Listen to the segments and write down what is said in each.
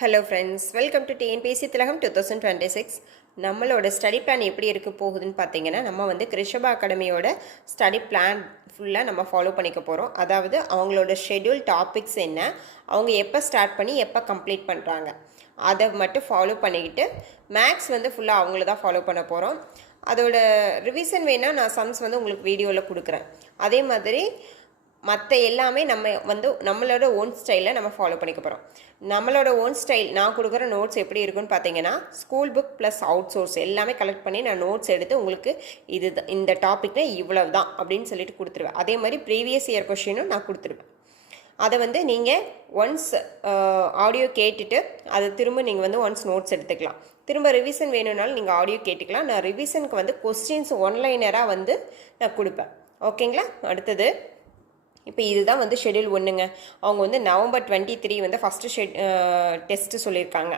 Hello friends welcome to TNPSC திலகம் two thousand twenty six நம்மளோட study plan எப்படி இருக்க போகுதுன்னு பார்த்தீங்கன்னா நம்ம வந்து கிருஷப அகாடமியோட ஸ்டடி பிளான் ஃபுல்லாக நம்ம ஃபாலோ பண்ணிக்க போகிறோம் அதாவது அவங்களோட ஷெட்யூல் டாபிக்ஸ் என்ன அவங்க எப்போ ஸ்டார்ட் பண்ணி எப்போ கம்ப்ளீட் பண்ணுறாங்க அதை மட்டும் ஃபாலோ பண்ணிக்கிட்டு மேக்ஸ் வந்து ஃபுல்லாக அவங்கள தான் ஃபாலோ பண்ண போகிறோம் அதோட ரிவிஷன் வேணால் நான் சம்ஸ் வந்து உங்களுக்கு வீடியோவில் கொடுக்குறேன். அதே மாதிரி மற்ற எல்லாமே நம்ம வந்து நம்மளோட ஓன் ஸ்டைலில் நம்ம ஃபாலோ பண்ணிக்க போகிறோம் நம்மளோட ஓன் ஸ்டைல் நான் கொடுக்குற நோட்ஸ் எப்படி இருக்குன்னு பார்த்தீங்கன்னா school book plus out source எல்லாமே கலெக்ட் பண்ணி நான் நோட்ஸ் எடுத்து உங்களுக்கு இது இந்த டாப்பிக்னா இவ்வளவு தான் அப்படின்னு சொல்லிட்டு கொடுத்துருவேன். அதே மாதிரி ப்ரீவியஸ் இயர் கொஷினும் நான் கொடுத்துருவேன். அதை வந்து நீங்கள் ஒன்ஸ் ஆடியோ கேட்டுட்டு அதை திரும்ப நீங்கள் வந்து ஒன்ஸ் நோட்ஸ் எடுத்துக்கலாம். திரும்ப ரிவிஷன் வேணும்னாலும் நீங்கள் ஆடியோ கேட்டுக்கலாம். நான் ரிவிஷனுக்கு வந்து கொஸ்டின்ஸ் ஒன்லைனராக வந்து நான் கொடுப்பேன். ஓகேங்களா அடுத்தது இப்போ இதுதான் வந்து ஷெட்யூல் ஒன்றுங்க அவங்க வந்து நவம்பர் டுவெண்ட்டி த்ரீ வந்து ஃபஸ்ட்டு ஷெட் டெஸ்ட்டு சொல்லியிருக்காங்க.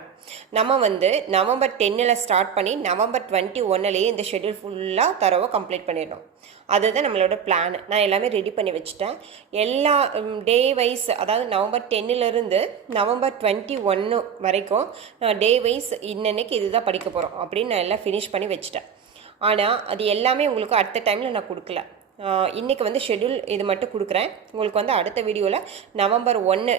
நம்ம வந்து நவம்பர் டென்னில் ஸ்டார்ட் பண்ணி நவம்பர் டுவெண்ட்டி ஒன்னுலேயே இந்த ஷெட்யூல் ஃபுல்லாக தரவை கம்ப்ளீட் பண்ணிடணும். அதுதான் நம்மளோட பிளான் நான் எல்லாமே ரெடி பண்ணி வச்சுட்டேன். எல்லா டே வைஸ் அதாவது நவம்பர் டென்னிலேருந்து நவம்பர் டுவெண்ட்டி ஒன்று வரைக்கும் டே வைஸ் இன்னன்னைக்கு இதுதான் படிக்க போகிறோம் அப்படின்னு நான் எல்லாம் ஃபினிஷ் பண்ணி வச்சுட்டேன். ஆனால் அது எல்லாமே உங்களுக்கு அடுத்த டைமில் நான் கொடுக்கல. இன்றைக்கி வந்து ஷெட்யூல் இது மட்டும் கொடுக்குறேன். உங்களுக்கு வந்து அடுத்த வீடியோவில் நவம்பர் ஒன்று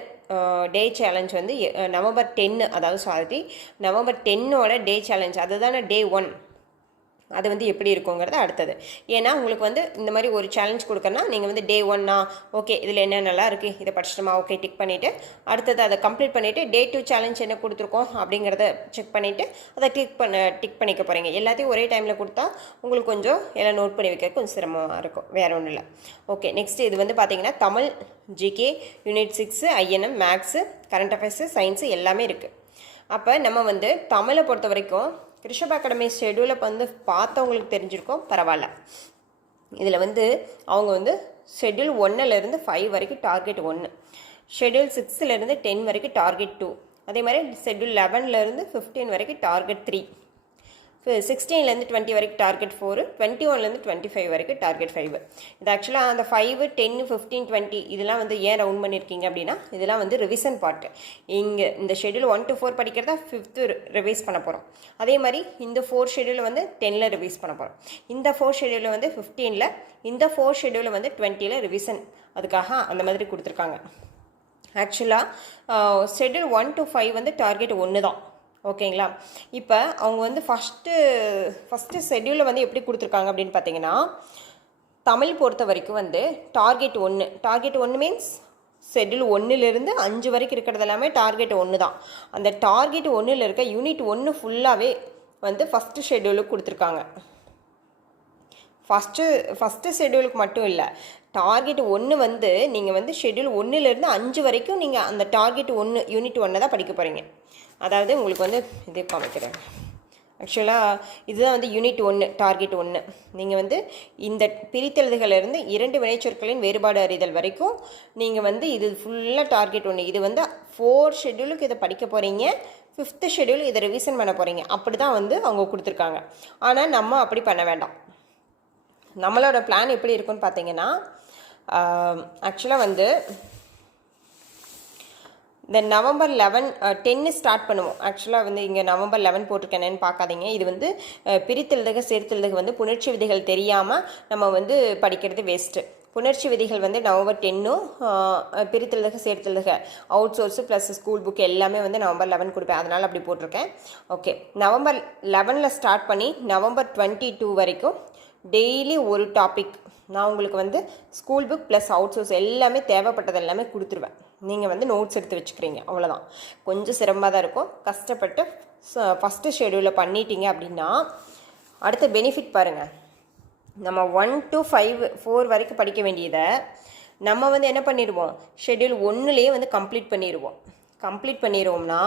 டே சேலஞ்ச் வந்து நவம்பர் டென்னு அதாவது சாரி நவம்பர் டென்னோட டே சேலஞ்ச் அதுதானே டே ஒன் அது வந்து எப்படி இருக்குங்கிறது அடுத்தது. ஏன்னா உங்களுக்கு வந்து இந்த மாதிரி ஒரு சேலஞ்ச் கொடுக்கறனா நீங்கள் வந்து டே ஒன்னா ஓகே இதில் என்ன நல்லா இருக்குது இதை படிச்சிட்டோமா ஓகே டிக் பண்ணிவிட்டு அடுத்தது அதை கம்ப்ளீட் பண்ணிவிட்டு டே டூ சேலஞ்ச் என்ன கொடுத்துருக்கோம் அப்படிங்கிறத செக் பண்ணிவிட்டு அதை டிக் பண்ண டிக் பண்ணிக்க போகிறீங்க எல்லாத்தையும் ஒரே டைமில் கொடுத்தா உங்களுக்கு கொஞ்சம் எல்லாம் நோட் பண்ணி வைக்க கொஞ்சம் சிரமமாக இருக்கும். வேறு ஒன்றும் இல்லை. ஓகே நெக்ஸ்ட் இது வந்து பார்த்தீங்கன்னா Tamil GK unit six INM maths current affairs science எல்லாமே இருக்குது அப்போ நம்ம வந்து தமிழை பொறுத்த வரைக்கும் ரிஷப் அகாடமி ஷெடியூலை வந்து பார்த்தவங்களுக்கு தெரிஞ்சிருக்கோம் பரவாயில்ல. இதில் வந்து அவங்க வந்து ஷெட்யூல் ஒன்னுலேருந்து ஃபைவ் வரைக்கும் டார்கெட் ஒன்று ஷெட்யூல் சிக்ஸ்லேருந்து டென் வரைக்கும் டார்கெட் டூ அதே மாதிரி ஷெட்யூல் லெவன்லேருந்து ஃபிஃப்டீன் வரைக்கும் டார்கெட் த்ரீ சிக்ஸ்டீன்லேருந்து டுவெண்ட்டி வரைக்கும் டார்கெட் ஃபோர் டுவெண்ட்டி ஒன்லேருந்து டுவெண்ட்டி ஃபைவ் வரைக்கும் டார்கெட் ஃபைவ் இது ஆக்சுவலாக அந்த ஃபைவ் டென் ஃபிஃப்டீன் டுவெண்ட்டி இதெல்லாம் வந்து ஏன் ரவுண்ட் பண்ணியிருக்கீங்க அப்படின்னா இதெல்லாம் வந்து ரிவிஷன் பார்ட்டு இங்கே இந்த ஷெட்யூல் ஒன் டு ஃபோர் படிக்கிறதா ஃபிஃப்த்து ரிவைஸ் பண்ண போகிறோம் அதே மாதிரி இந்த ஃபோர் ஷெடியூல் வந்து டென்னில் ரிவைஸ் பண்ண போகிறோம் இந்த ஃபோர் ஷெட்யூலை வந்து ஃபிஃப்டீனில் இந்த ஃபோர் ஷெட்யூலை வந்து டுவெண்ட்டியில் ரிவிஷன் அதுக்காக அந்த மாதிரி கொடுத்துருக்காங்க. ஆக்சுவலாக ஷெட்யூல் ஒன் டு ஃபைவ் வந்து டார்கெட் ஒன்று தான் ஓகேங்களா? இப்போ அவங்க வந்து ஃபஸ்ட்டு ஃபஸ்ட்டு ஷெட்யூலில் வந்து எப்படி கொடுத்துருக்காங்க அப்படின்னு பார்த்தீங்கன்னா தமிழ் பொறுத்த வரைக்கும் வந்து டார்கெட் ஒன்று டார்கெட் ஒன்று மீன்ஸ் ஷெட்யூல் ஒன்றுலேருந்து அஞ்சு வரைக்கும் இருக்கிறது எல்லாமே டார்கெட் ஒன்று தான். அந்த டார்கெட் ஒன்றில் இருக்க யூனிட் ஒன்று ஃபுல்லாகவே வந்து ஃபஸ்ட்டு ஷெட்யூலுக்கு கொடுத்துருக்காங்க. ஃபஸ்ட்டு ஃபஸ்ட்டு ஷெட்யூலுக்கு மட்டும் இல்லை. டார்கெட் ஒன்று வந்து நீங்கள் வந்து ஷெட்யூல் ஒன்றுலேருந்து அஞ்சு வரைக்கும் நீங்கள் அந்த டார்கெட் ஒன்று யூனிட் ஒன்று தான் படிக்க போகிறீங்க அதாவது உங்களுக்கு வந்து இது காமிக்கிறேன். ஆக்சுவலாக இதுதான் வந்து யூனிட் ஒன்று டார்கெட் ஒன்று நீங்கள் வந்து இந்த பிரித்தெழுதுகளிலிருந்து இரண்டு வினைச்சொற்களின் வேறுபாடு அறிதல் வரைக்கும் நீங்கள் வந்து இது ஃபுல்லாக டார்கெட் ஒன்று இது வந்து ஃபோர் ஷெட்யூலுக்கு இதை படிக்க போகிறீங்க ஃபிஃப்த்து ஷெட்யூல் இதை ரிவிஷன் பண்ண போகிறீங்க அப்படி தான் வந்து அவங்க கொடுத்துருக்காங்க. ஆனால் நம்ம அப்படி பண்ண வேண்டாம். நம்மளோட பிளான் எப்படி இருக்குன்னு பார்த்தீங்கன்னா ஆக்சுவலாக வந்து இந்த நவம்பர் லெவன் டென்னு ஸ்டார்ட் பண்ணுவோம். ஆக்சுவலாக வந்து இங்கே நவம்பர் லெவன் போட்டிருக்கேனேன்னு பார்க்காதீங்க இது வந்து பிரித்தெழுதுக சேர்த்தெழுதுக வந்து புணர்ச்சி விதிகள் தெரியாமல் நம்ம வந்து படிக்கிறது வேஸ்ட்டு புணர்ச்சி விதிகள் வந்து நவம்பர் டென்னும் பிரித்தெழுதுக சேர்த்தெழுதுக out source plus school book எல்லாமே வந்து நவம்பர் லெவன் கொடுப்பேன். அதனால் அப்படி போட்டிருக்கேன். ஓகே நவம்பர் லெவனில் ஸ்டார்ட் பண்ணி நவம்பர் டுவெண்ட்டி டூ வரைக்கும் டெய்லி ஒரு டாபிக். நான் உங்களுக்கு வந்து school book plus out source எல்லாமே தேவைப்பட்டது எல்லாமே கொடுத்துருவேன். நீங்கள் வந்து நோட்ஸ் எடுத்து வச்சுக்கிறீங்க. அவ்வளோதான் கொஞ்சம் சிரமமாக தான் இருக்கும். கஷ்டப்பட்டு ஃபஸ்ட்டு ஷெடியூலில் பண்ணிட்டீங்க அப்படின்னா அடுத்த பெனிஃபிட் பாருங்கள் நம்ம ஒன் டு ஃபைவ் ஃபோர் வரைக்கும் படிக்க வேண்டியதை நம்ம வந்து என்ன பண்ணிடுவோம்? ஷெட்யூல் ஒன்றுலேயே வந்து கம்ப்ளீட் பண்ணிடுவோம். கம்ப்ளீட் பண்ணிடுவோம்னா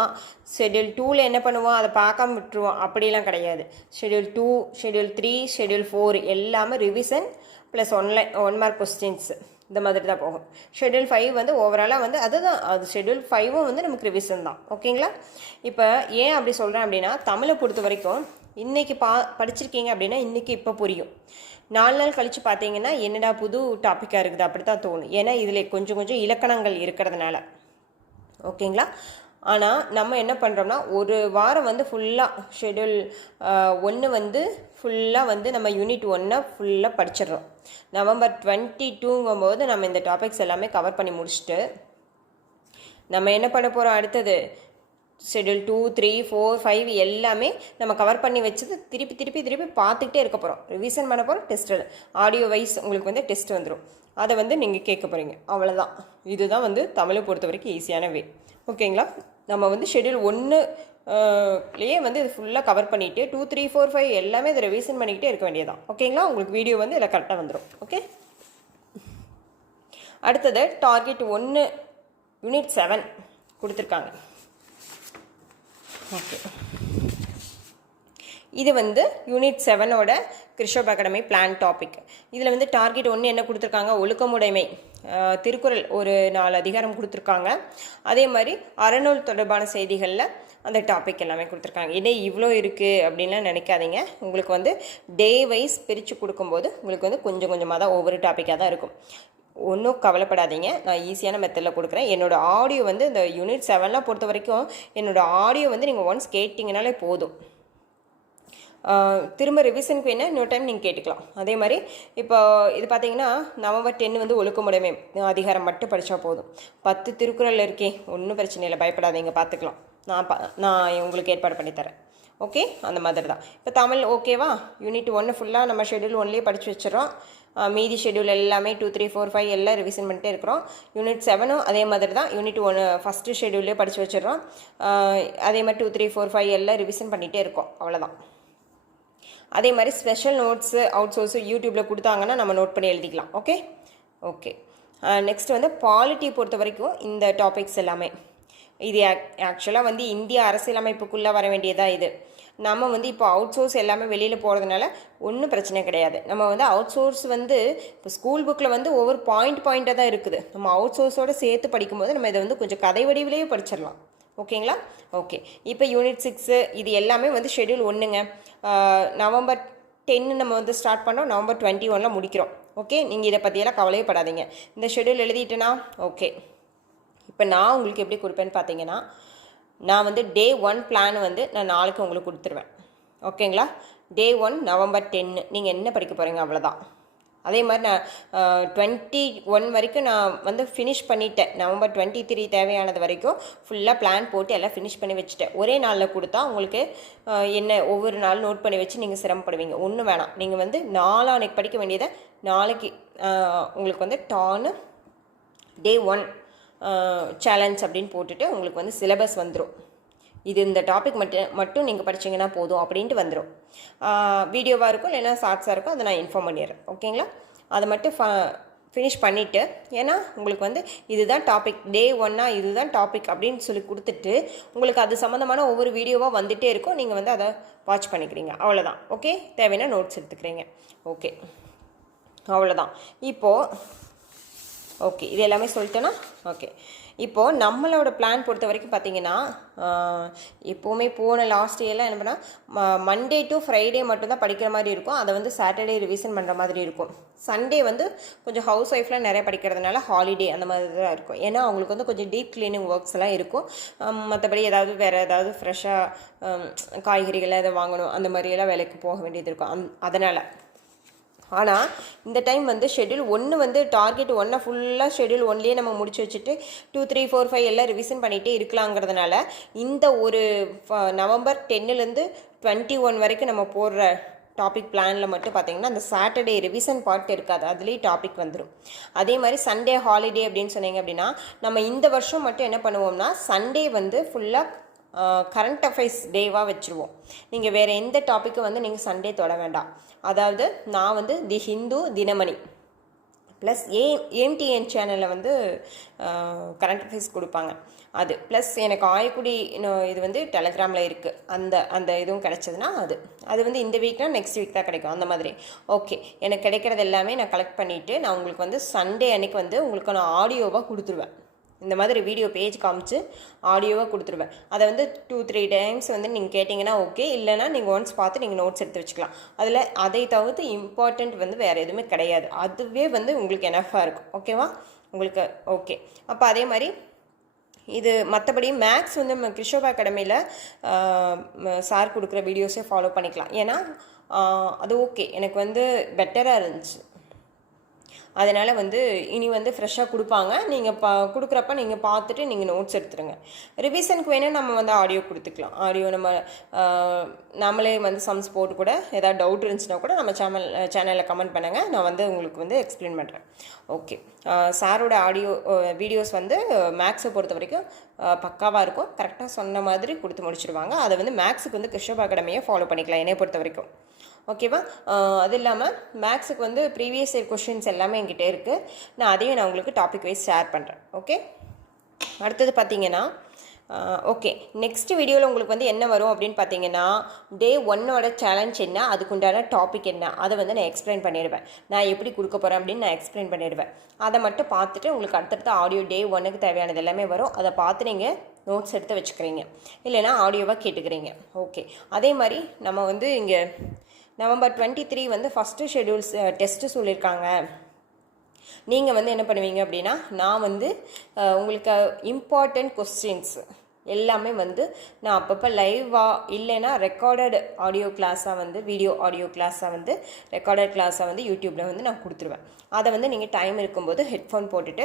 ஷெட்யூல் டூவில் என்ன பண்ணுவோம்? அதை பார்க்காம விட்டுருவோம். அப்படிலாம் கிடையாது. Schedule two schedule three schedule four எல்லாமே revision plus online one mark questions இந்த மாதிரி தான் போகும். ஷெட்யூல் ஃபைவ் வந்து ஓவராலாக வந்து அதுதான். அது ஷெட்யூல் ஃபைவும் வந்து நமக்கு ரிவிஷன் தான். ஓகேங்களா? இப்போ ஏன் அப்படி சொல்கிறேன் அப்படின்னா தமிழை பொறுத்த வரைக்கும் இன்றைக்கி பா படிச்சிருக்கீங்க அப்படின்னா இன்றைக்கி இப்போ புரியும். நாலு நாள் கழித்து பார்த்தீங்கன்னா என்னடா புது டாப்பிக்காக இருக்குது? அப்படி தான் தோணும். ஏன்னா இதில் கொஞ்சம் கொஞ்சம் இலக்கணங்கள் இருக்கிறதுனால. ஓகேங்களா? ஆனால் நம்ம என்ன பண்ணுறோம்னா ஒரு வாரம் வந்து ஃபுல்லாக ஷெடியூல் ஒன்று வந்து ஃபுல்லாக வந்து நம்ம யூனிட் ஒன்றை ஃபுல்லாக படிச்சிடுறோம். நவம்பர் டுவெண்ட்டி டூங்கும்போது நம்ம இந்த டாபிக்ஸ் எல்லாமே கவர் பண்ணி முடிச்சுட்டு நம்ம என்ன பண்ண போகிறோம் அடுத்தது? Schedule two three four five எல்லாமே நம்ம கவர் பண்ணி வச்சது திருப்பி திருப்பி திருப்பி பார்த்துக்கிட்டே இருக்க போகிறோம் ரிவிஷன் பண்ண போகிறோம் டெஸ்ட்டு ஆடியோ வைஸ் உங்களுக்கு வந்து டெஸ்ட் வந்துடும் அதை வந்து நீங்கள் கேட்க போகிறீங்க அவ்வளோதான் இதுதான் வந்து தமிழை பொறுத்த வரைக்கும் ஈஸியான வே ஓகேங்களா நம்ம வந்து ஷெடியூல் ஒன்று லேயே வந்து இது ஃபுல்லாக கவர் பண்ணிவிட்டு டூ த்ரீ ஃபோர் ஃபைவ் எல்லாமே இதை ரிவிஷன் பண்ணிக்கிட்டே இருக்க வேண்டியதான் ஓகேங்களா உங்களுக்கு வீடியோ வந்து இதில் கரெக்டாக வந்துடும் ஓகே அடுத்தது டார்கெட் ஒன்று யூனிட் செவன் கொடுத்துருக்காங்க. ஓகே இது வந்து யூனிட் செவனோட கிருஷப் அகாடமி பிளான் டாபிக் இதில் வந்து டார்கெட் ஒன்று என்ன கொடுத்துருக்காங்க? ஒழுக்கமுடைமை. திருக்குறள் ஒரு நாலு அதிகாரம் கொடுத்துருக்காங்க. அதே மாதிரி அறநூல் தொடர்பான செய்திகளில் அந்த டாபிக் எல்லாமே கொடுத்துருக்காங்க. இதே இவ்வளோ இருக்குது அப்படின்லாம் நினைக்காதீங்க. உங்களுக்கு வந்து டே வைஸ் பிரித்து கொடுக்கும்போது உங்களுக்கு வந்து கொஞ்சம் கொஞ்சமாக தான் ஒவ்வொரு டாப்பிக்காக தான் இருக்கும். ஒன்றும் கவலைப்படாதீங்க. நான் ஈஸியான மெத்தடில் கொடுக்குறேன். என்னோடய ஆடியோ வந்து இந்த யூனிட் செவன்லாம் பொறுத்த வரைக்கும் என்னோடய ஆடியோ வந்து நீங்கள் ஒன்ஸ் கேட்டிங்கனாலே போதும். திரும்ப ரிவிஷனுக்கு வேணால் இன்னொரு டைம் நீங்கள் கேட்டுக்கலாம். அதே மாதிரி இப்போ இது பார்த்தீங்கன்னா நவம்பர் டென் வந்து ஒழுக்கமுடைமை அதிகாரம் மட்டும் படித்தா போதும். பத்து திருக்குறள் இருக்கே ஒன்றும் பிரச்சனை இல்லை. பயப்படாதீங்க. பார்த்துக்கலாம் நான் ப நான் உங்களுக்கு ஏற்பாடு பண்ணித்தரேன் ஓகே? அந்த மாதிரி தான். இப்போ தமிழ் ஓகேவா? யூனிட் ஒன்று ஃபுல்லாக நம்ம ஷெடியூல் ஒன்லேயே படித்து வச்சிடறோம். மீதி ஷெடியூல் எல்லாமே டூ த்ரீ ஃபோர் ஃபைவ் எல்லாம் ரிவிஷன் பண்ணிட்டே இருக்கிறோம். யூனிட் செவனும் அதே மாதிரி தான். யூனிட் ஒன்று ஃபஸ்ட்டு ஷெடியூல்லே படித்து வச்சிடறோம். அதே மாதிரி டூ த்ரீ ஃபோர் ஃபைவ் எல்லாம் ரிவிஷன் பண்ணிகிட்டே இருக்கோம். அவ்வளோதான் அதே மாதிரி ஸ்பெஷல் நோட்ஸு அவுட் சோர்ஸு யூடியூப்பில் கொடுத்தாங்கன்னா நம்ம நோட் பண்ணி எழுதிக்கலாம். ஓகே? ஓகே. நெக்ஸ்ட் வந்து பாலிட்டி பொறுத்த வரைக்கும் இந்த டாபிக்ஸ் எல்லாமே. இது ஆக்சுவலாக வந்து இந்திய அரசியலமைப்புக்குள்ளே வர வேண்டியதாக இது. நம்ம வந்து இப்போ அவுட் சோர்ஸ் எல்லாமே வெளியில் போகிறதுனால ஒன்றும் பிரச்சனை கிடையாது. நம்ம வந்து அவுட் சோர்ஸ் வந்து இப்போ ஸ்கூல் புக்கில் வந்து ஒவ்வொரு பாயிண்ட் பாயிண்ட்டாக தான் இருக்குது. நம்ம அவுட் சோர்ஸோடு சேர்த்து படிக்கும்போது நம்ம இதை வந்து கொஞ்சம் கதை வடிவிலேயே படிச்சிடலாம். ஓகேங்களா? ஓகே. இப்போ யூனிட் சிக்ஸு இது எல்லாமே வந்து ஷெட்யூல் ஒன்றுங்க நவம்பர் டென்னு நம்ம வந்து ஸ்டார்ட் பண்ணோம். நவம்பர் டுவெண்ட்டி ஒனில் முடிக்கிறோம். ஓகே? நீங்கள் இதை பற்றியெல்லாம் கவலையே படாதீங்க இந்த ஷெட்யூல் எழுதிட்டேனா? ஓகே. இப்போ நான் உங்களுக்கு எப்படி கொடுப்பேன்னு பார்த்தீங்கன்னா நான் வந்து டே ஒன் பிளான் வந்து நான் நாளைக்கு உங்களுக்கு கொடுத்துருவேன். ஓகேங்களா? டே ஒன் நவம்பர் டென்னு நீங்கள் என்ன படிக்க போகிறீங்க அவ்வளோதான் அதே மாதிரி நான் டுவெண்ட்டி ஒன் வரைக்கும் நான் வந்து ஃபினிஷ் பண்ணிட்டேன். நவம்பர் டுவெண்ட்டி த்ரீ தேவையானது வரைக்கும் ஃபுல்லாக பிளான் போட்டு எல்லாம் ஃபினிஷ் பண்ணி வச்சுட்டேன். ஒரே நாளில் கொடுத்தா உங்களுக்கு என்ன ஒவ்வொரு நாள் நோட் பண்ணி வச்சு நீங்கள் சிரமப்படுவீங்க. ஒன்றும் வேணாம். நீங்கள் வந்து நாளானைக்கு படிக்க வேண்டியதை நாளைக்கு உங்களுக்கு வந்து டான்னு டே ஒன் சேலஞ்ச் அப்படின்னு போட்டுட்டு உங்களுக்கு வந்து சிலபஸ் வந்துடும் இது இந்த டாபிக் மட்டும் மட்டும் நீங்கள் படிச்சீங்கன்னா போதும் அப்படின்ட்டு வந்துடும் வீடியோவாக இருக்கும் இல்லைன்னா ஷார்ட்ஸாக இருக்கும் அதை நான் இன்ஃபார்ம் பண்ணிடுறேன். ஓகேங்களா அதை மட்டும் ஃப ஃபினிஷ் பண்ணிவிட்டு ஏன்னா உங்களுக்கு வந்து இதுதான் டாபிக் டே ஒன்னா இதுதான் டாபிக் அப்படின்னு சொல்லி கொடுத்துட்டு உங்களுக்கு அது சம்மந்தமான ஒவ்வொரு வீடியோவாக வந்துகிட்டே இருக்கும். நீங்கள் வந்து அதை வாட்ச் பண்ணிக்கிறீங்க. அவ்வளோதான் ஓகே தேவையான நோட்ஸ் எடுத்துக்கிறீங்க. ஓகே அவ்வளோதான் இப்போது ஓகே இது எல்லாமே சொல்லிட்டேன்னா ஓகே இப்போது நம்மளோட பிளான் பொறுத்த வரைக்கும் பார்த்தீங்கன்னா எப்போவுமே போன லாஸ்ட் இயர்லாம் என்ன பண்ணால் மண்டே டு ஃப்ரைடே மட்டும்தான் படிக்கிற மாதிரி இருக்கும். அதை வந்து சாட்டர்டே ரிவிஷன் பண்ணுற மாதிரி இருக்கும். சண்டே வந்து கொஞ்சம் ஹவுஸ் ஒய்ஃப்லாம் நிறைய படிக்கிறதுனால ஹாலிடே அந்த மாதிரி தான் இருக்கும். ஏன்னா அவங்களுக்கு வந்து கொஞ்சம் டீப் க்ளீனிங் ஒர்க்ஸ் எல்லாம் இருக்கும். மற்றபடி ஏதாவது வேறு ஏதாவது ஃப்ரெஷ்ஷாக காய்கறிகள் எதை வாங்கணும் அந்த மாதிரியெல்லாம் வேலைக்கு போக வேண்டியது இருக்கும். அந் அதனால். ஆனால் இந்த டைம் வந்து ஷெட்யூல் ஒன்று வந்து டார்கெட் ஒன்றை ஃபுல்லாக ஷெட்யூல் ஒன்லேயே நம்ம முடிச்சு வச்சுட்டு டூ த்ரீ ஃபோர் ஃபைவ் எல்லாம் ரிவிஷன் பண்ணிகிட்டே இருக்கலாங்கிறதுனால இந்த ஒரு நவம்பர் டென்னுலேருந்து டுவெண்ட்டி ஒன் வரைக்கும் நம்ம போடுற டாபிக் பிளானில் மட்டும் பார்த்தீங்கன்னா அந்த சாட்டர்டே ரிவிஷன் பார்ட் இருக்காது. அதுலேயே டாபிக் வந்துடும் அதே மாதிரி சண்டே ஹாலிடே அப்படின்னு சொன்னீங்க அப்படின்னா நம்ம இந்த வருஷம் மட்டும் என்ன பண்ணுவோம்னா சண்டே வந்து ஃபுல்லாக கரண்ட் அஃபேர்ஸ் டேவாக வச்சுருவோம். நீங்கள் வேறு எந்த டாப்பிக்கும் வந்து நீங்கள் சண்டே தொட வேண்டாம். அதாவது நான் வந்து the Hindu Dinamani. Plus A ஏஎம்டிஎன் சேனலில் வந்து கரண்ட் அஃபேர்ஸ் கொடுப்பாங்க? அது. ப்ளஸ் எனக்கு ஆயக்குடி இது வந்து டெலகிராமில் இருக்குது அந்த அந்த இதுவும் கிடச்சதுன்னா அது. அது வந்து இந்த வீக்னால் நெக்ஸ்ட் வீக் தான் கிடைக்கும். அந்த மாதிரி. ஓகே எனக்கு கிடைக்கிறது எல்லாமே நான் கலெக்ட் பண்ணிவிட்டு நான் உங்களுக்கு வந்து சண்டே அன்னைக்கு வந்து உங்களுக்கு நான் ஆடியோவாக கொடுத்துருவேன். இந்த மாதிரி வீடியோ பேஜ் காமிச்சு ஆடியோவாக கொடுத்துருவேன். அதை வந்து டூ த்ரீ டைம்ஸ் வந்து நீங்கள் கேட்டிங்கன்னா ஓகே இல்லைனா நீங்கள் ஒன்ஸ் பார்த்து நீங்கள் நோட்ஸ் எடுத்து வச்சுக்கலாம். அதில் அதை தவிர்த்து இம்பார்ட்டண்ட் வந்து வேறு எதுவுமே கிடையாது. அதுவே வந்து உங்களுக்கு எனஃபாக இருக்கும். ஓகேவா உங்களுக்கு ஓகே அப்போ அதே மாதிரி இது மற்றபடி மேக்ஸ் வந்து நம்ம கிருஷோபா அகாடமியில் சார் கொடுக்குற வீடியோஸே ஃபாலோ பண்ணிக்கலாம். ஏன்னா அது ஓகே எனக்கு வந்து பெட்டராக இருந்துச்சு. அதனால் வந்து இனி வந்து ஃப்ரெஷ்ஷாக கொடுப்பாங்க. நீங்கள் பா கொடுக்குறப்ப நீங்கள் பார்த்துட்டு நீங்கள் நோட்ஸ் எடுத்துருங்க. ரிவிஷனுக்கு வேணால் நம்ம வந்து ஆடியோ கொடுத்துக்கலாம். ஆடியோ நம்ம நம்மளே வந்து சம்ஸ் போட்டு கூட ஏதாவது டவுட் இருந்துச்சுன்னா கூட நம்ம சேனல் சேனலில் கமெண்ட் பண்ணுங்கள் நான் வந்து உங்களுக்கு வந்து எக்ஸ்பிளைன் பண்ணுறேன் ஓகே சாரோட ஆடியோ வீடியோஸ் வந்து மேக்ஸை பொறுத்த வரைக்கும் பக்காவாக இருக்கும். கரெக்டாக சொன்ன மாதிரி கொடுத்து முடிச்சிடுவாங்க அதை வந்து மேக்ஸுக்கு வந்து கிருஷ்ணபா அகாடமியை ஃபாலோ பண்ணிக்கலாம். என்னை பொறுத்த வரைக்கும். ஓகேவா அது இல்லாமல் மேக்ஸுக்கு வந்து ப்ரீவியஸ் இயர் கொஷின்ஸ் எல்லாமே என்கிட்ட இருக்குது நான் அதையும் நான் உங்களுக்கு டாபிக் வைஸ் ஷேர் பண்ணுறேன் ஓகே அடுத்தது பார்த்தீங்கன்னா ஓகே நெக்ஸ்ட் வீடியோவில் உங்களுக்கு வந்து என்ன வரும் அப்படின்னு பார்த்தீங்கன்னா டே ஒன்னோட சேலஞ்ச் என்ன அதுக்குண்டான டாபிக் என்ன அதை வந்து நான் எக்ஸ்பிளைன் பண்ணிடுவேன். நான் எப்படி கொடுக்க போகிறேன் அப்படின்னு நான் எக்ஸ்பிளைன் பண்ணிடுவேன். அதை மட்டும் பார்த்துட்டு உங்களுக்கு அடுத்தடுத்த ஆடியோ டே ஒன்னுக்கு தேவையானது எல்லாமே வரும். அதை பார்த்து நீங்கள் நோட்ஸ் எடுத்து வச்சுக்கிறீங்க. இல்லைன்னா ஆடியோவாக கேட்டுக்கிறீங்க. ஓகே அதே மாதிரி நம்ம வந்து இங்கே நவம்பர் டுவெண்ட்டி த்ரீ வந்து ஃபஸ்ட்டு ஷெடியூல்ஸ் டெஸ்ட்டு சொல்லியிருக்காங்க நீங்கள் வந்து என்ன பண்ணுவீங்க அப்படின்னா நான் வந்து உங்களுக்கு இம்பார்ட்டண்ட் கொஸ்டின்ஸ் எல்லாமே வந்து நான் அப்பப்போ லைவாக இல்லைன்னா ரெக்கார்டட் ஆடியோ கிளாஸாக வந்து வீடியோ ஆடியோ கிளாஸாக வந்து ரெக்கார்டட் கிளாஸாக வந்து யூடியூப்பில் வந்து நான் கொடுத்துருவேன். அதை வந்து நீங்கள் டைம் இருக்கும்போது ஹெட்ஃபோன் போட்டுட்டு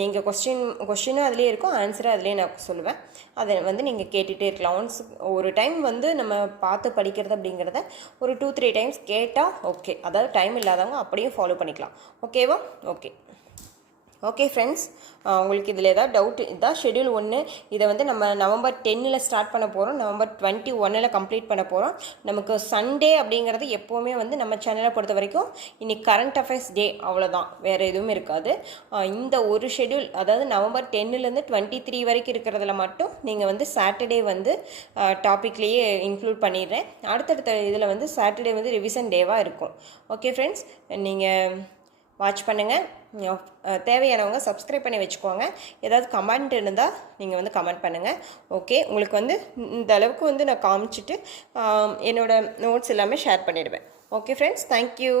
நீங்கள் கொஸ்டின் கொஸ்டினும் அதுலேயே இருக்கும் ஆன்சரும் அதுலேயே நான் சொல்லுவேன். அதை வந்து நீங்கள் கேட்டுகிட்டே இருக்கலாம். ஒன்ஸ் ஒரு டைம் வந்து நம்ம பார்த்து படிக்கிறது அப்படிங்கிறத ஒரு டூ த்ரீ டைம்ஸ் கேட்டால் ஓகே அதாவது டைம் இல்லாதவங்க அப்படியும் ஃபாலோ பண்ணிக்கலாம். ஓகேவா ஓகே ஓகே ஃப்ரெண்ட்ஸ் உங்களுக்கு இதில் ஏதாவது டவுட் இதான் ஷெட்யூல் ஒன்று இதை வந்து நம்ம நவம்பர் டென்னில் ஸ்டார்ட் பண்ண போகிறோம் நவம்பர் டுவெண்ட்டி ஒன்னில் கம்ப்ளீட் பண்ண போகிறோம் நமக்கு சண்டே அப்படிங்கிறது எப்போவுமே வந்து நம்ம சேனலை பொறுத்த வரைக்கும் இன்னைக்கு கரண்ட் அஃபேர்ஸ் டே அவ்வளோதான் வேறு எதுவும் இருக்காது. இந்த ஒரு ஷெட்யூல் அதாவது நவம்பர் டென்னிலேருந்து டுவெண்ட்டி த்ரீ வரைக்கும் இருக்கிறதுல மட்டும் நீங்கள் வந்து சாட்டர்டே வந்து டாப்பிக்லேயே இன்க்ளூட் பண்ணிடுறேன். அடுத்தடுத்த இதில் வந்து சாட்டர்டே வந்து ரிவிஷன் டேவாக இருக்கும். ஓகே ஃப்ரெண்ட்ஸ் நீங்கள் வாட்ச் பண்ணுங்கள் தேவையானவங்க சப்ஸ்கிரைப் பண்ணி வச்சுக்கோங்க. ஏதாவது கமெண்ட் இருந்தால் நீங்கள் வந்து கமெண்ட் பண்ணுங்கள் ஓகே உங்களுக்கு வந்து இந்த அளவுக்கு வந்து நான் காமிச்சிட்டு என்னோடய என்னோட நோட்ஸ் எல்லாமே ஷேர் பண்ணிவிடுவேன் ஓகே ஃப்ரெண்ட்ஸ் தேங்க்யூ